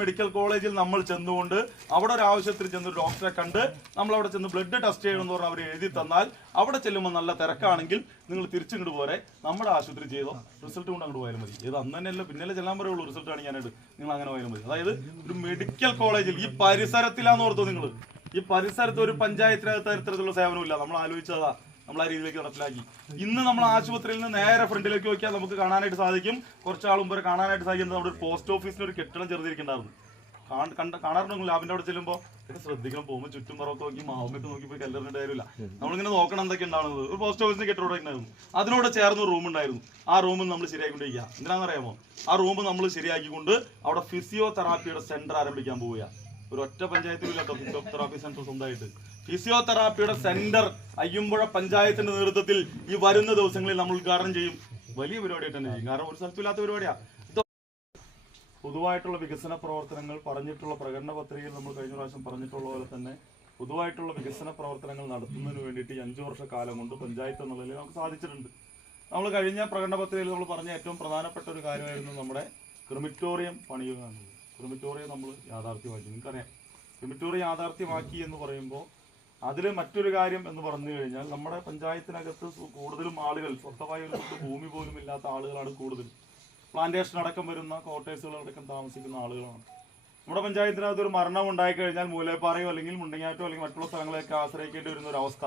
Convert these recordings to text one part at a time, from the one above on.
Medical കോളേജിൽ നമ്മൾ ചെന്നുകൊണ്ട് അവിടെ ഒരു ആവശ്യത്തിന് ചെന്ന് ഡോക്ടറെ കണ്ട് നമ്മൾ അവിടെ ചെന്ന് ബ്ലഡ് ടെസ്റ്റ് ചെയ്യണമെന്ന് പറഞ്ഞാൽ അവർ എഴുതി തന്നാൽ അവിടെ ചെല്ലുമ്പോൾ നല്ല തിരക്കാണെങ്കിൽ നിങ്ങൾ തിരിച്ചിങ്ങോട്ട് പോരെ നമ്മുടെ ആശുപത്രി ചെയ്തോ റിസൾട്ട് കൊണ്ട് അങ്ങോട്ട് പോയാലും മതി. ഇത് അന്ന് തന്നെയല്ല പിന്നല്ലേ ചെല്ലാൻ പറയുള്ളൂ റിസൾട്ട് കാണിക്കാനായിട്ട്. നിങ്ങൾ അങ്ങനെ പോയാലും മതി. അതായത് ഒരു മെഡിക്കൽ കോളേജിൽ ഈ പരിസരത്തിലാന്ന് ഓർത്തോ നിങ്ങൾ. ഈ പരിസരത്ത് ഒരു പഞ്ചായത്തിനകത്ത് ഇത്തരത്തിലുള്ള സേവനമില്ല. നമ്മൾ ആലോചിച്ചതാ, നമ്മൾ ആ രീതിയിലേക്ക് നടപ്പിലാക്കി. ഇന്ന് നമ്മൾ ആശുപത്രിയിൽ നിന്ന് നേരെ ഫ്രണ്ടിലേക്ക് നോക്കിയാൽ നമുക്ക് കാണാനായിട്ട് സാധിക്കും, കുറച്ചാൾ മുമ്പ് കാണാനായിട്ട് സാധിക്കുന്നത് നമ്മുടെ ഒരു പോസ്റ്റ് ഓഫീസിന് ഒരു കെട്ടിടം ചെറുതിരിക്കുന്നുണ്ടായിരുന്നു. കാണാറുണ്ടെങ്കിൽ ലാബിന്റെ അവിടെ ചെല്ലുമ്പോൾ ഇത് ശ്രദ്ധിക്കണം, പോകുമ്പോൾ ചുറ്റും പുറമൊക്കെ നോക്കി മാവുമൊക്കെ നോക്കി പോയി കല്ലറിന്റെ കാര്യമില്ല. നമ്മളിങ്ങനെ നോക്കണം എന്തൊക്കെ ഉണ്ടാവുന്നത്. ഒരു പോസ്റ്റ് ഓഫീസിന് കെട്ടിടം ഉണ്ടായിരുന്നു, അതിനോട് ചേർന്ന് റൂം ഉണ്ടായിരുന്നു. ആ റൂം നമ്മൾ ശരിയാക്കിക്കൊണ്ടിരിക്കുക. എന്തിനാണെന്നറിയാമോ? ആ റൂം നമ്മൾ ശരിയാക്കിക്കൊണ്ട് അവിടെ ഫിസിയോതെറാപ്പിയുടെ സെന്റർ ആരംഭിക്കാൻ പോവുക. ഒരു ഒറ്റ പഞ്ചായത്തിലും ഫിസിയോതെറാപ്പി സെന്റർ സ്വന്തമായിട്ട് ഫിസിയോതെറാപ്പിയുടെ സെന്റർ അയ്യമ്പുഴ പഞ്ചായത്തിന്റെ നേതൃത്വത്തിൽ ഈ വരുന്ന ദിവസങ്ങളിൽ നമ്മൾ ഉദ്ഘാടനം ചെയ്യും. വലിയ പരിപാടിയായിട്ട് തന്നെ ചെയ്യും. കാരണം ഒരു സ്ഥലത്തില്ലാത്ത പരിപാടിയാ. പൊതുവായിട്ടുള്ള വികസന പ്രവർത്തനങ്ങൾ പറഞ്ഞിട്ടുള്ള പ്രകടന പത്രികയിൽ നമ്മൾ കഴിഞ്ഞ പ്രാവശ്യം പറഞ്ഞിട്ടുള്ള പോലെ തന്നെ പൊതുവായിട്ടുള്ള വികസന പ്രവർത്തനങ്ങൾ നടത്തുന്നതിന് വേണ്ടിയിട്ട് 5 വർഷക്കാലം കൊണ്ട് പഞ്ചായത്ത് എന്നുള്ളതിൽ നമുക്ക് സാധിച്ചിട്ടുണ്ട്. നമ്മൾ കഴിഞ്ഞ പ്രകടന പത്രികയിൽ നമ്മൾ പറഞ്ഞ ഏറ്റവും പ്രധാനപ്പെട്ട ഒരു കാര്യമായിരുന്നു നമ്മുടെ ക്രിമിറ്റോറിയം പണിയുക എന്നുള്ളത്. ക്രിമിറ്റോറിയം നമ്മൾ യാഥാർത്ഥ്യമാക്കി. നിങ്ങൾക്കറിയാം, ക്രിമിറ്റോറിയം യാഥാർത്ഥ്യമാക്കി എന്ന് പറയുമ്പോൾ അതിൽ മറ്റൊരു കാര്യം എന്ന് പറഞ്ഞു കഴിഞ്ഞാൽ നമ്മുടെ പഞ്ചായത്തിനകത്ത് കൂടുതലും ആളുകൾ സ്വന്തമായ ഒരു ഭൂമി പോലും ഇല്ലാത്ത ആളുകളാണ് കൂടുതൽ. പ്ലാന്റേഷൻ അടക്കം വരുന്ന ക്വാർട്ടേഴ്സുകളടക്കം താമസിക്കുന്ന ആളുകളാണ്. നമ്മുടെ പഞ്ചായത്തിനകത്ത് ഒരു മരണം ഉണ്ടായിക്കഴിഞ്ഞാൽ മൂലേപ്പാറയോ അല്ലെങ്കിൽ മുണ്ടങ്ങാറ്റോ അല്ലെങ്കിൽ മറ്റുള്ള സ്ഥലങ്ങളെയൊക്കെ ആശ്രയിക്കേണ്ടി വരുന്ന ഒരു അവസ്ഥ.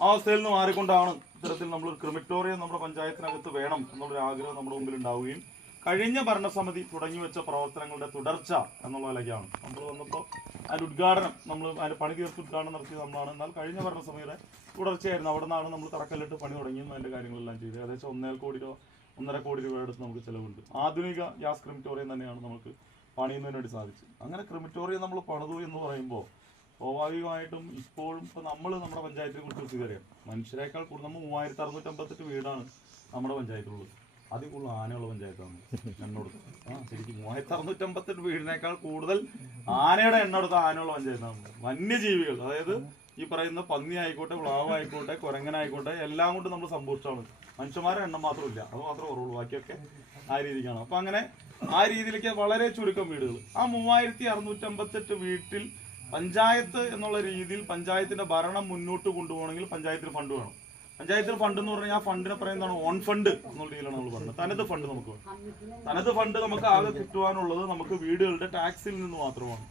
ആ അവസ്ഥയിൽ നിന്ന് മാറിക്കൊണ്ടാണ് ഇത്തരത്തിൽ നമ്മളൊരു ക്രിമിറ്റോറിയം നമ്മുടെ പഞ്ചായത്തിനകത്ത് വേണം എന്നുള്ളൊരു ആഗ്രഹം നമ്മുടെ മുമ്പിൽ ഉണ്ടാവുകയും കഴിഞ്ഞ ഭരണസമിതി തുടങ്ങി വെച്ച പ്രവർത്തനങ്ങളുടെ തുടർച്ച എന്നുള്ള നിലയ്ക്കാണ് നമ്മൾ വന്നപ്പോൾ അതിൻ്റെ ഉദ്ഘാടനം അതിൻ്റെ പണി തീർത്ത് ഉദ്ഘാടനം നടത്തിയത് നമ്മളാണ്. എന്നാൽ കഴിഞ്ഞ ഭരണസമിതിയുടെ തുടർച്ചയായിരുന്നു. അവിടെ നിന്നാണ് നമ്മൾ തറക്കല്ലിട്ട് പണി തുടങ്ങിയും അതിൻ്റെ കാര്യങ്ങളെല്ലാം ചെയ്ത് ഏകദേശം 1.5 കോടി രൂപ അടുത്ത് നമുക്ക് ചിലവുണ്ട്. ആധുനിക ഗ്യാസ് ക്രിമിറ്റോറിയം തന്നെയാണ് നമുക്ക് പണിയുന്നതിന് വേണ്ടി സാധിച്ചത്. അങ്ങനെ ക്രിമിറ്റോറിയം നമ്മൾ പണിതു എന്ന് പറയുമ്പോൾ സ്വാഭാവികമായിട്ടും ഇപ്പോഴും ഇപ്പോൾ നമ്മൾ നമ്മുടെ പഞ്ചായത്തിനെ കുറിച്ച് തിരിച്ചറിയാം. മനുഷ്യരെക്കാൾ കൂടുതൽ നമ്മൾ 3658 വീടാണ് നമ്മുടെ പഞ്ചായത്തിലുള്ളത്. അതിൽ കൂടുതൽ ആനയുള്ള പഞ്ചായത്താണ് എന്നോട്. ശരിക്കും 3658 വീടിനേക്കാൾ കൂടുതൽ ആനയുടെ എണ്ണം എടുത്ത ആനയുള്ള പഞ്ചായത്താണ്. വന്യജീവികൾ, അതായത് ഈ പറയുന്ന പന്നി ആയിക്കോട്ടെ, പ്ലാവ് ആയിക്കോട്ടെ, കുരങ്ങനായിക്കോട്ടെ, എല്ലാം കൊണ്ട് നമ്മൾ സമ്പുഷ്ടമാണ്. മനുഷ്യന്മാരുടെ എണ്ണം മാത്രമില്ല, അത് മാത്രമേ കുറവുള്ളൂ. ബാക്കിയൊക്കെ ആ രീതിക്കാണ്. അപ്പൊ അങ്ങനെ ആ രീതിയിലേക്ക് വളരെ ചുരുക്കം വീടുകൾ. ആ 3658 വീട്ടിൽ പഞ്ചായത്ത് എന്നുള്ള രീതിയിൽ പഞ്ചായത്തിന്റെ ഭരണം മുന്നോട്ട് കൊണ്ടുപോകണമെങ്കിൽ പഞ്ചായത്തിന് ഫണ്ട് വേണം. പഞ്ചായത്തിന് ഫണ്ട് എന്ന് പറഞ്ഞാൽ ആ ഫണ്ടിനെ പറയുന്നതാണ് ഓൺ ഫണ്ട് എന്നുള്ള രീതിയിലാണ് നമ്മൾ പറയുന്നത്. തനത് ഫണ്ട് നമുക്ക് വേണം. തനത് ഫണ്ട് നമുക്ക് ആകെ കിട്ടുവാനുള്ളത് നമുക്ക് വീടുകളുടെ ടാക്സിൽ നിന്ന് മാത്രമാണ്.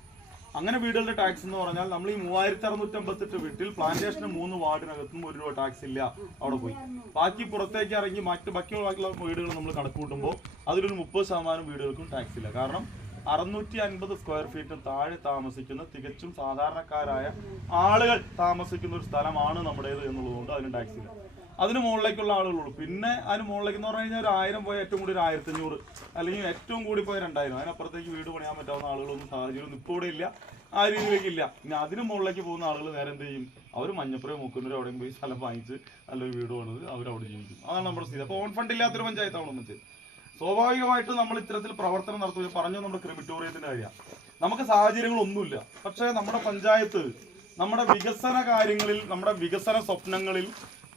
അങ്ങനെ വീടുകളുടെ ടാക്സ് എന്ന് പറഞ്ഞാൽ നമ്മൾ ഈ 3658 വീട്ടിൽ പ്ലാന്റേഷന് 3 വാർഡിനകത്തും 1 രൂപ ടാക്സ് ഇല്ല, അവിടെ പോയി. ബാക്കി പുറത്തേക്ക് ഇറങ്ങി ബാക്കിയുള്ള വീടുകൾ നമ്മൾ കണക്ക് കൂട്ടുമ്പോൾ അതിലൊരു 30% വീടുകൾക്കും ടാക്സ് ഇല്ല. കാരണം 650 സ്ക്വയർ ഫീറ്റിന് താഴെ താമസിക്കുന്ന തികച്ചും സാധാരണക്കാരായ ആളുകൾ താമസിക്കുന്ന ഒരു സ്ഥലമാണ് നമ്മുടേത് എന്നുള്ളതുകൊണ്ട് അതിന് ടാക്സ് ഇല്ല. അതിന് മുകളിലേക്കുള്ള ആളുകളുള്ളൂ. പിന്നെ അതിന് മുകളിലേക്ക് എന്ന് പറഞ്ഞു കഴിഞ്ഞാൽ ഒരു 1000 പോയ ഏറ്റവും കൂടി ഒരു 1500, അല്ലെങ്കിൽ ഏറ്റവും കൂടി പോയ 2000. അതിനപ്പുറത്തേക്ക് വീട് പണിയാൻ പറ്റാവുന്ന ആളുകളൊന്നും സാഹചര്യം ഇപ്പോൾ ഇവിടെ ഇല്ല, ആ രീതിയിലേക്ക് ഇല്ല. പിന്നെ അതിന് മുകളിലേക്ക് പോകുന്ന ആളുകൾ നേരെ എന്ത് ചെയ്യും? അവർ മഞ്ഞപ്പുറം മുക്കുന്നവരും അവിടെയും പോയി സ്ഥലം വാങ്ങിച്ച് നല്ലൊരു വീട് പണിത് അവരവിടെ ജീവിക്കും. അതാണ് നമ്മുടെ സ്ഥിതി. അപ്പോൾ ഓൺ ഫണ്ട് ഇല്ലാത്തൊരു പഞ്ചായത്താണ് നമ്മൾ ചെയ്ത്. സ്വാഭാവികമായിട്ടും നമ്മൾ ഇത്തരത്തിൽ പ്രവർത്തനം നടത്തുക. പറഞ്ഞു നമ്മുടെ ക്രിമിറ്റോറിയത്തിന്റെ കാര്യമാണ്. നമുക്ക് സാഹചര്യങ്ങളൊന്നുമില്ല, പക്ഷേ നമ്മുടെ പഞ്ചായത്ത് നമ്മുടെ വികസന കാര്യങ്ങളിൽ, നമ്മുടെ വികസന സ്വപ്നങ്ങളിൽ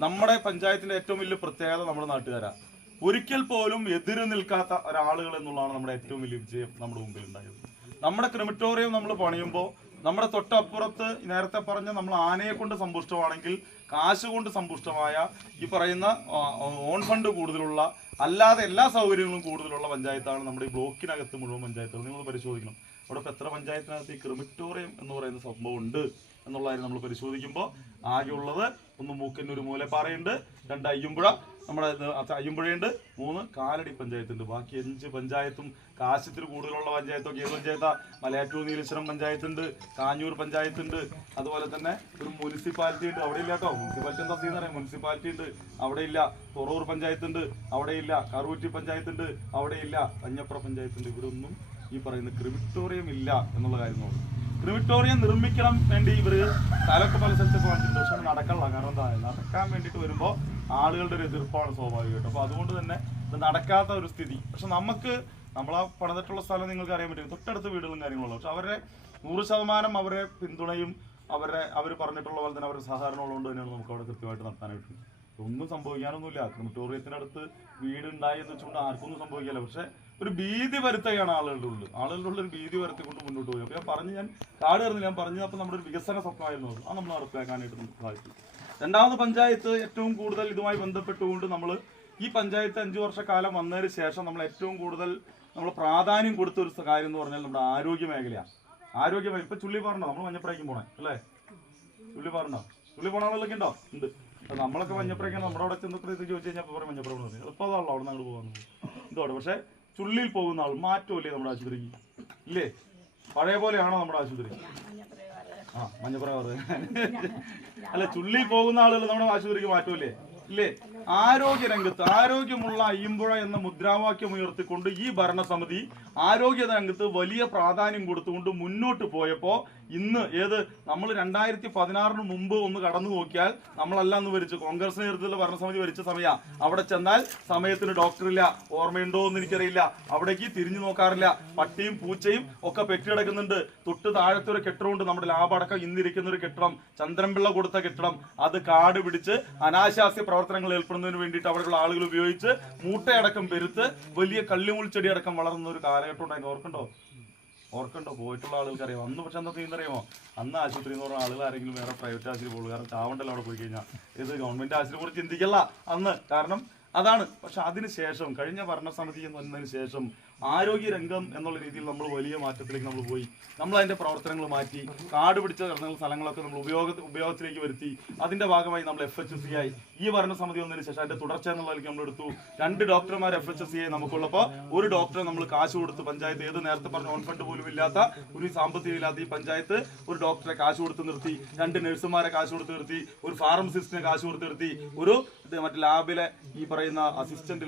നമ്മുടെ പഞ്ചായത്തിന്റെ ഏറ്റവും വലിയ പ്രത്യേകത നമ്മുടെ നാട്ടുകാരാണ്. ഒരിക്കൽ പോലും എതിര് നിൽക്കാത്ത ഒരാളുകൾ എന്നുള്ളതാണ് നമ്മുടെ ഏറ്റവും വലിയ വിജയം നമ്മുടെ മുമ്പിൽ ഉണ്ടായത്. നമ്മുടെ ക്രിമിറ്റോറിയം നമ്മൾ പണിയുമ്പോൾ നമ്മുടെ തൊട്ടപ്പുറത്ത് നേരത്തെ പറഞ്ഞ നമ്മൾ ആനയെ കൊണ്ട് സമ്പുഷ്ടമാണെങ്കിൽ കാശ് കൊണ്ട് സമ്പുഷ്ടമായ ഈ പറയുന്ന ഓൺ ഫണ്ട് കൂടുതലുള്ള, അല്ലാതെ എല്ലാ സൗകര്യങ്ങളും കൂടുതലുള്ള പഞ്ചായത്താണ് നമ്മുടെ ഈ ബ്ലോക്കിനകത്ത് മുഴുവൻ പഞ്ചായത്തുകൾ. നിങ്ങൾ പരിശോധിക്കണം, അവിടെ ഇപ്പോൾ എത്ര പഞ്ചായത്തിനകത്ത് ഈ ക്രിമിറ്റോറിയം എന്ന് പറയുന്ന സംഭവം ഉണ്ട് എന്നുള്ള കാര്യം നമ്മൾ പരിശോധിക്കുമ്പോൾ ആകെയുള്ളത് 1 മൂക്കന്നൂർ മൂലപ്പാറയുണ്ട്, 2 അയ്യമ്പുഴ നമ്മുടെ അയ്യമ്പുഴയുണ്ട്, 3 കാലടി പഞ്ചായത്തുണ്ട്. ബാക്കി 5 പഞ്ചായത്തും കാശത്തിന് കൂടുതലുള്ള പഞ്ചായത്തൊക്കെ ഏത് പഞ്ചായത്താ? മലയാറ്റൂർ നീലേശ്വരം പഞ്ചായത്തുണ്ട്, കാഞ്ഞൂർ പഞ്ചായത്തുണ്ട്, അതുപോലെ തന്നെ ഒരു മുനിസിപ്പാലിറ്റി ഉണ്ട്, അവിടെ ഇല്ല കേട്ടോ. മുനിസിപ്പാലിറ്റി എന്താ ചെയ്യുന്നറിയാം? മുനിസിപ്പാലിറ്റി ഉണ്ട്, അവിടെ ഇല്ല. തുറവൂർ പഞ്ചായത്തുണ്ട്, അവിടെ ഇല്ല. കറൂറ്റി പഞ്ചായത്തുണ്ട്, അവിടെ ഇല്ല. കഞ്ഞപ്ര പഞ്ചായത്തുണ്ട്. ഇവിടെ ഒന്നും ഈ പറയുന്ന ക്രിമിറ്റോറിയം ഇല്ല എന്നുള്ള കാര്യം നോക്കും. ക്രിമിറ്റോറിയം നിർമ്മിക്കണം വേണ്ടി ഇവര് സ്ഥലമൊക്കെ പല സ്ഥലത്തൊക്കെ വന്നിട്ടുണ്ട്, പക്ഷെ നടക്കാനുള്ള കാരണം എന്താ? നടക്കാൻ വേണ്ടിയിട്ട് വരുമ്പോൾ ആളുകളുടെ ഒരു എതിർപ്പാണ് സ്വാഭാവികമായിട്ടും. അപ്പൊ അതുകൊണ്ട് തന്നെ ഇത് നടക്കാത്ത ഒരു സ്ഥിതി. പക്ഷെ നമ്മളാ പണിതിട്ടുള്ള സ്ഥലം നിങ്ങൾക്ക് അറിയാൻ പറ്റും, തൊട്ടടുത്ത് വീടുകളും കാര്യങ്ങളും. പക്ഷെ അവരുടെ 100% അവരെ പിന്തുണയും അവർ പറഞ്ഞിട്ടുള്ള പോലെ തന്നെ അവരുടെ സഹകരണം ഉള്ളതുകൊണ്ട് തന്നെയാണ് നമുക്ക് അവിടെ കൃത്യമായിട്ട് നടത്താനായിട്ട്. ഒന്നും സംഭവിക്കാനൊന്നുമില്ല. ക്രിമിറ്റോറിയത്തിനടുത്ത് വീടുണ്ടായി എന്ന് വെച്ചുകൊണ്ട് ആർക്കൊന്നും സംഭവിക്കില്ല. പക്ഷെ ഒരു ഭീതി വരുത്തുകയാണ് ആളുകളുടെ ഉള്ളിൽ ഒരു ഭീതി വരുത്തിക്കൊണ്ട് മുന്നോട്ട് പോയി. അപ്പോൾ ഞാൻ കാട് കയറുന്നില്ല, ഞാൻ പറഞ്ഞത് അപ്പോൾ നമ്മുടെ ഒരു വികസന സ്വപ്നമായിരുന്നു അത് നമ്മൾ നടപ്പിലാക്കാനായിട്ട് നമുക്ക് സാധിച്ചു. രണ്ടാമത് പഞ്ചായത്ത് ഏറ്റവും കൂടുതൽ ഇതുമായി ബന്ധപ്പെട്ടുകൊണ്ട് നമ്മൾ ഈ പഞ്ചായത്ത് 5 വർഷക്കാലം വന്നതിന് ശേഷം നമ്മൾ ഏറ്റവും കൂടുതൽ നമ്മൾ പ്രാധാന്യം കൊടുത്ത ഒരു കാര്യം എന്ന് പറഞ്ഞാൽ നമ്മുടെ ആരോഗ്യ മേഖലയാണ്. ആരോഗ്യ മേഖല ഇപ്പൊ ചുള്ളി പറഞ്ഞോ, നമ്മൾ മഞ്ഞപ്പുറയ്ക്കും പോണേ അല്ലേ? ചുള്ളി പോണ ആളുകളൊക്കെ ഉണ്ടോ? ഉണ്ട്. നമ്മളൊക്കെ മഞ്ഞപ്പുറയ്ക്കാൻ നമ്മുടെ അവിടെ ചെന്നിട്ട് ഇത് ചോദിച്ചു കഴിഞ്ഞാൽ പറയും മഞ്ഞപ്പുറം പറഞ്ഞു. എളുപ്പതാണല്ലോ അവിടെ നിന്ന് പോകുന്നത് ഇതോടെ. പക്ഷെ ചുള്ളിയിൽ പോകുന്ന ആൾ മാറ്റമില്ലേ നമ്മുടെ ആശുപത്രിക്ക്? ഇല്ലേ? പഴയ പോലെയാണോ നമ്മുടെ ആശുപത്രി? മഞ്ഞപ്പുറം അല്ല, ചുള്ളിയിൽ പോകുന്ന ആളുകൾ നമ്മുടെ ആശുപത്രിക്ക് മാറ്റമില്ലേ? ഇല്ലേ? ആരോഗ്യ രംഗത്ത് ആരോഗ്യമുള്ള അയ്യമ്പുഴ എന്ന മുദ്രാവാക്യം ഉയർത്തിക്കൊണ്ട് ഈ ഭരണസമിതി ആരോഗ്യ രംഗത്ത് വലിയ പ്രാധാന്യം കൊടുത്തുകൊണ്ട് മുന്നോട്ട് പോയപ്പോ ഇന്ന് നമ്മൾ 2016 മുമ്പ് ഒന്ന് കടന്നു നോക്കിയാൽ നമ്മളെല്ലാം ഒന്ന് ഭരിച്ചു കോൺഗ്രസ് നേതൃത്വത്തിലുള്ള ഭരണസമിതി ഭരിച്ച സമയ അവിടെ ചെന്നാൽ സമയത്തിന് ഡോക്ടറില്ല. ഓർമ്മയുണ്ടോ എന്ന് എനിക്കറിയില്ല. അവിടേക്ക് തിരിഞ്ഞു നോക്കാറില്ല. പട്ടിയും പൂച്ചയും ഒക്കെ പെറ്റിടക്കുന്നുണ്ട്. തൊട്ട് താഴത്തെ ഒരു കെട്ടിടമുണ്ട്, നമ്മുടെ ലാഭടക്കം ഇന്നിരിക്കുന്ന ഒരു കെട്ടിടം, ചന്ദ്രൻപിള്ള കൊടുത്ത കെട്ടിടം. അത് കാട് പിടിച്ച് അനാശാസ്യ പ്രവർത്തനങ്ങൾ ഏർപ്പെടുന്നതിന് വേണ്ടിയിട്ട് അവിടെയുള്ള ആളുകൾ ഉപയോഗിച്ച് മൂട്ടയടക്കം പെരുത്ത് വലിയ കള്ളിമുൾച്ചെടി അടക്കം വളർന്ന ഒരു കാലഘട്ടം ഉണ്ടായിരുന്നു. ഓർക്കണ്ടോ? പോയിട്ടുള്ള ആളുകൾക്ക് അറിയാം. അന്ന് പക്ഷെ എന്താ അറിയാമോ? അന്ന് ആശുപത്രി എന്ന് പറഞ്ഞ ആളുകൾ ആരെങ്കിലും വേറെ പ്രൈവറ്റ് ആശുപത്രി പോകുള്ളൂ. കാരണം ചാവണ്ടല്ലോ അവിടെ പോയി കഴിഞ്ഞാൽ. ഇത് ഗവൺമെന്റ് ആശുപത്രി കുറിച്ച് ചിന്തിക്കല്ല അന്ന്. കാരണം അതാണ്. പക്ഷെ അതിനുശേഷം കഴിഞ്ഞ ഭരണസമിതി എന്ന് വന്നതിന് ശേഷം ആരോഗ്യ രംഗം എന്നുള്ള രീതിയിൽ നമ്മൾ വലിയ മാറ്റത്തിലേക്ക് നമ്മൾ പോയി. നമ്മൾ അതിന്റെ പ്രവർത്തനങ്ങൾ മാറ്റി കാട് പിടിച്ച സ്ഥലങ്ങളൊക്കെ നമ്മൾ ഉപയോഗത്തിലേക്ക് വരുത്തി. അതിന്റെ ഭാഗമായി നമ്മൾ FHSC ആയി. ഈ ഭരണസമിതി വന്നതിന് ശേഷം അതിന്റെ തുടർച്ച എന്നുള്ളതിലേക്ക് നമ്മൾ എടുത്തു. 2 ഡോക്ടർമാർ FHSC ആയി നമുക്കുള്ളപ്പോൾ ഒരു ഡോക്ടറെ നമ്മൾ കാശ് കൊടുത്ത് പഞ്ചായത്ത് നേരത്തെ പറഞ്ഞ ഓൺ ഫണ്ട് പോലും ഇല്ലാത്ത ഒരു സാമ്പത്തികം ഇല്ലാത്ത ഈ പഞ്ചായത്ത് ഒരു ഡോക്ടറെ കാശ് കൊടുത്ത് നിർത്തി, 2 നഴ്സുമാരെ കാശ് കൊടുത്ത് നിർത്തി, ഒരു ഫാർമസിസ്റ്റിനെ കാശ് കൊടുത്ത് നിർത്തി, ഒരു മറ്റേ ലാബിലെ ഈ പറയുന്ന അസിസ്റ്റന്റ്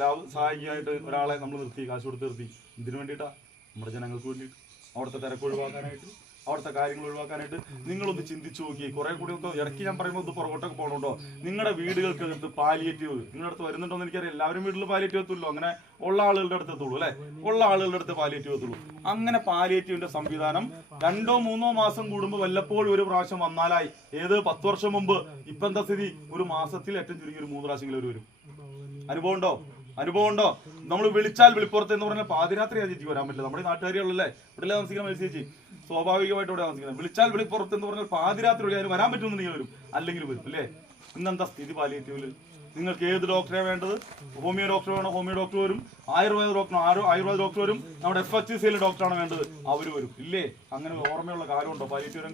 ലാബ് സഹായിയായിട്ട് ഒരാളെ നമ്മൾ നിർത്തി, കാശ് കൊടുത്ത് നിർത്തി. ഇതിനു വേണ്ടിയിട്ടാ? നമ്മുടെ ജനങ്ങൾക്ക് വേണ്ടിയിട്ട്, അവിടുത്തെ തിരക്ക് ഒഴിവാക്കാനായിട്ട്, അവിടുത്തെ കാര്യങ്ങൾ ഒഴിവാക്കാനായിട്ട്. നിങ്ങളൊന്ന് ചിന്തിച്ചു നോക്കി. കുറെ കൂടി ഒക്കെ ഇടയ്ക്ക് ഞാൻ പറയുമ്പോൾ ഇത് പുറകോട്ടൊക്കെ പോകണുണ്ടോ? നിങ്ങളുടെ വീടുകൾക്ക് പാലിയേറ്റീവ് നിങ്ങളുടെ അടുത്ത് വരുന്നുണ്ടോ എന്ന് എനിക്കറിയാം. എല്ലാവരും വീട്ടിൽ പാലിയേറ്റീവ് എത്തുള്ളൂ. അങ്ങനെ ഉള്ള ആളുകളുടെ അടുത്ത് എത്തുള്ളൂ അല്ലെ? ഉള്ള ആളുകളുടെ അടുത്ത് പാലിയേറ്റീവ് എത്തുള്ളൂ. അങ്ങനെ പാലിയേറ്റീവിന്റെ സംവിധാനം 2-3 മാസം കൂടുമ്പോൾ വല്ലപ്പോഴും ഒരു പ്രാവശ്യം വന്നാലായി. 10 വർഷം മുമ്പ്. ഇപ്പൊ എന്താ സ്ഥിതി? ഒരു മാസത്തിൽ ഏറ്റവും ചുരുങ്ങി ഒരു 3 പ്രാവശ്യമെങ്കിലും അവർ വരും. അനുഭവം ഉണ്ടോ? നമ്മൾ വിളിച്ചാൽ വിളിപ്പുറത്ത് എന്ന് പറഞ്ഞാൽ പാതിരാത്രി ചേച്ചി വരാൻ പറ്റില്ല. നമ്മുടെ നാട്ടുകാരികളല്ലേ ഇവിടെ താമസിക്കുന്ന ചേച്ചി, സ്വാഭാവികമായിട്ട് ഇവിടെ താമസിക്കുന്നത്. വിളിച്ചാൽ വിളിപ്പുറത്ത് എന്ന് പറഞ്ഞാൽ പാതിരാത്രി വഴി അതിന് വരാൻ പറ്റുമെന്നുണ്ടെങ്കിൽ വരും, അല്ലെങ്കിൽ വരും അല്ലേ? ഇന്നെന്താ സ്ഥിതി പാലിയേറ്റീവില്? നിങ്ങൾക്ക് ഏത് ഡോക്ടറെ വേണ്ടത്? ഹോമിയോ ഡോക്ടർ വേണോ? ഹോമിയോ ഡോക്ടർ വരും. ആയുർവേദ ഡോക്ടർ വരും. നമ്മുടെ FHCയിലെ ഡോക്ടറാണ് വേണ്ടത്, അവർ വരും. ഇല്ലേ? അങ്ങനെ ഓർമ്മയുള്ള കാലമുണ്ടോ പാലിയേറ്റീവ്?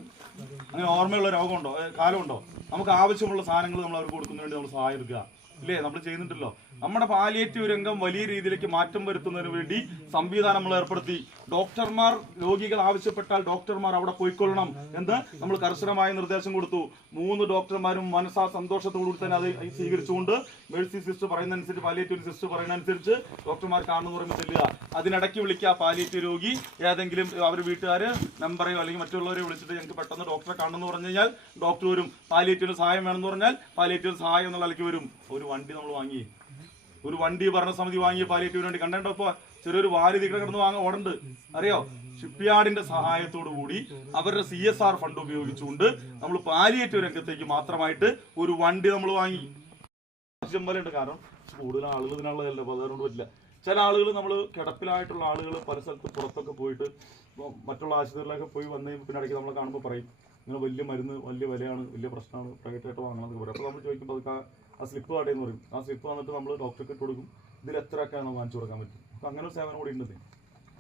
അങ്ങനെ ഓർമ്മയുള്ള രോഗമുണ്ടോ? കാലമുണ്ടോ? നമുക്ക് ആവശ്യമുള്ള സാധനങ്ങൾ നമ്മൾ അവർക്ക് കൊടുക്കുന്നതിന് വേണ്ടി നമ്മൾ സഹായിക്കുക ഇല്ലേ? നമ്മൾ ചെയ്യുന്നുണ്ടല്ലോ. നമ്മുടെ പാലിയേറ്റീവ് രംഗം വലിയ രീതിയിലേക്ക് മാറ്റം വരുത്തുന്നതിന് വേണ്ടി സംവിധാനം നമ്മൾ ഏർപ്പെടുത്തി. ഡോക്ടർമാർ രോഗികൾ ആവശ്യപ്പെട്ടാൽ ഡോക്ടർമാർ അവിടെ പോയിക്കൊള്ളണം എന്ന് നമ്മൾ കർശനമായ നിർദ്ദേശം കൊടുത്തു. 3 ഡോക്ടർമാരും മനസ്സാ സന്തോഷത്തോടുകൂടി തന്നെ അത് സ്വീകരിച്ചുകൊണ്ട് മേഴ്സി സിസ്റ്റർ പറയുന്നതനുസരിച്ച്, പാലിയേറ്റീവ് സിസ്റ്റർ പറയുന്നതനുസരിച്ച് ഡോക്ടർമാർ കാണുന്ന പറയുമ്പോൾ ചെല്ലുക. അതിനിടയ്ക്ക് വിളിക്കുക പാലിയേറ്റീവ് രോഗി ഏതെങ്കിലും അവർ വീട്ടുകാർ മെമ്പറെയോ അല്ലെങ്കിൽ മറ്റുള്ളവരെ വിളിച്ചിട്ട് ഞങ്ങൾക്ക് പെട്ടെന്ന് ഡോക്ടറെ കാണുമെന്ന് പറഞ്ഞു കഴിഞ്ഞാൽ ഡോക്ടർ വരും. പാലിയേറ്റീവ് സഹായം വേണമെന്ന് പറഞ്ഞാൽ പാലിയേറ്റീവ് സഹായം എന്നുള്ള നിലയ്ക്ക് വരും. ഒരു വണ്ടി നമ്മൾ വാങ്ങി, ഒരു വണ്ടി ഭരണസമിതി വാങ്ങിയ പാലിയേറ്റീവിന് വേണ്ടി. കണ്ടോ? ഇപ്പൊ ചെറിയൊരു വാരിധി കിടന്ന് ഓടുണ്ട് അറിയോ? ഷിപ്പ്യാർഡിന്റെ സഹായത്തോടു കൂടി അവരുടെ CSR ഫണ്ട് ഉപയോഗിച്ചുകൊണ്ട് നമ്മൾ പാലിയേറ്റീവ് രംഗത്തേക്ക് മാത്രമായിട്ട് ഒരു വണ്ടി നമ്മൾ വാങ്ങി. ആവശ്യം പോലെ ഉണ്ട്. കാരണം കൂടുതൽ ആളുകൾ ഇതിനുള്ളതല്ല, അപ്പൊ അതുകൊണ്ട് പറ്റില്ല. ചില ആളുകൾ നമ്മൾ കിടപ്പിലായിട്ടുള്ള ആളുകൾ പല സ്ഥലത്ത് പുറത്തൊക്കെ പോയിട്ട് മറ്റുള്ള ആശുപത്രികളിലൊക്കെ പോയി വന്ന് പിന്നെ ഇടയ്ക്ക് നമ്മളെ കാണുമ്പോൾ പറയും നിങ്ങൾ വലിയ മരുന്ന് വലിയ വിലയാണ്, വലിയ പ്രശ്നമാണ്, പ്രൈവറ്റായിട്ട് വാങ്ങണമെന്നൊക്കെ പറയും. അപ്പോൾ നമ്മൾ ചോദിക്കുമ്പോൾ അതൊക്കെ ആ സ്ലിപ്പ് കാട്ടേന്ന് പറയും. ആ സ്ലിപ്പ് വന്നിട്ട് നമ്മൾ ഡോക്ടർക്ക് ഇട്ട് കൊടുക്കും. ഇതിൽ എത്രയൊക്കെയാണ് നമുക്ക് വാങ്ങിച്ചു കൊടുക്കാൻ പറ്റും. അപ്പം അങ്ങനെ ഒരു സേവനം കൂടി ഉണ്ട്.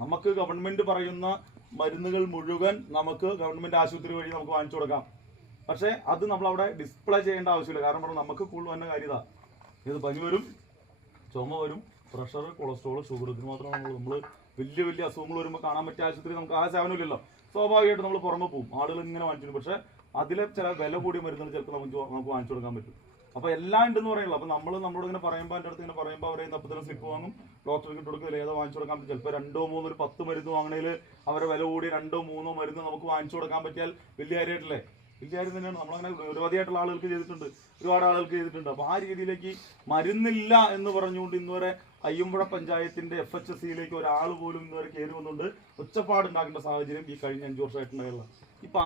നമുക്ക് ഗവൺമെന്റ് പറയുന്ന മരുന്നുകൾ മുഴുവൻ നമുക്ക് ഗവൺമെന്റ് ആശുപത്രി വഴി നമുക്ക് വാങ്ങിച്ചു കൊടുക്കാം. പക്ഷേ അത് നമ്മളവിടെ ഡിസ്പ്ലേ ചെയ്യേണ്ട ആവശ്യമില്ല. കാരണം നമുക്ക് കൂടുതൽ തന്നെ കാര്യത ഇത് പനി വരും, ചുമ വരും, പ്രഷർ, കൊളസ്ട്രോൾ, ഷുഗർ, ഇതിന് മാത്രമാണ് നമ്മൾ വലിയ അസുഖങ്ങൾ വരുമ്പോൾ കാണാൻ പറ്റിയ ആശുപത്രി നമുക്ക് ആ സേവനം ഇല്ലല്ലോ. സ്വാഭാവികമായിട്ട് നമ്മൾ പുറമെ പോകും. ആളുകൾ ഇങ്ങനെ വാങ്ങിച്ചു. പക്ഷേ അതിലെ ചില വില കൂടിയ മരുന്നുകൾ ചിലപ്പോൾ നമുക്ക് വാങ്ങിച്ചു കൊടുക്കാൻ പറ്റും. അപ്പൊ എല്ലാം ഉണ്ടെന്ന് പറയുള്ളൂ. അപ്പൊ നമ്മളോട് ഇങ്ങനെ പറയുമ്പോൾ എൻ്റെ അടുത്ത് ഇങ്ങനെ പറയുമ്പോൾ അവരെ തപ്പത്തിന് സ്ലിപ്പ് വാങ്ങും, ഡോക്ടർക്ക് ഇട്ട് കൊടുക്കും, ഏതോ വാങ്ങിച്ചു കൊടുക്കാൻ പറ്റും. ചിലപ്പോൾ 2-3 ഒരു 10 മരുന്ന് വാങ്ങണേൽ അവരെ വില കൂടി 2-3 മരുന്ന് നമുക്ക് വാങ്ങിച്ചു കൊടുക്കാൻ പറ്റിയാൽ വലിയ കാര്യമായിട്ടല്ലേ? വലിയ കാര്യം തന്നെയാണ്. നമ്മളങ്ങനെ നിരവധിയായിട്ടുള്ള ആളുകൾക്ക് ചെയ്തിട്ടുണ്ട്, ഒരുപാട് ആളുകൾക്ക് ചെയ്തിട്ടുണ്ട്. അപ്പൊ ആ രീതിയിലേക്ക് മരുന്നില്ല എന്ന് പറഞ്ഞുകൊണ്ട് ഇന്നുവരെ അയ്യമ്പുഴ പഞ്ചായത്തിന്റെ FHCയിലേക്ക് ഒരാൾ പോലും ഇന്നുവരെ കയറി വന്നുകൊണ്ട് ഒച്ചപ്പാടുണ്ടാക്കേണ്ട സാഹചര്യം ഈ കഴിഞ്ഞ 5 വർഷമായിട്ടുണ്ടായുള്ള. ഇപ്പൊ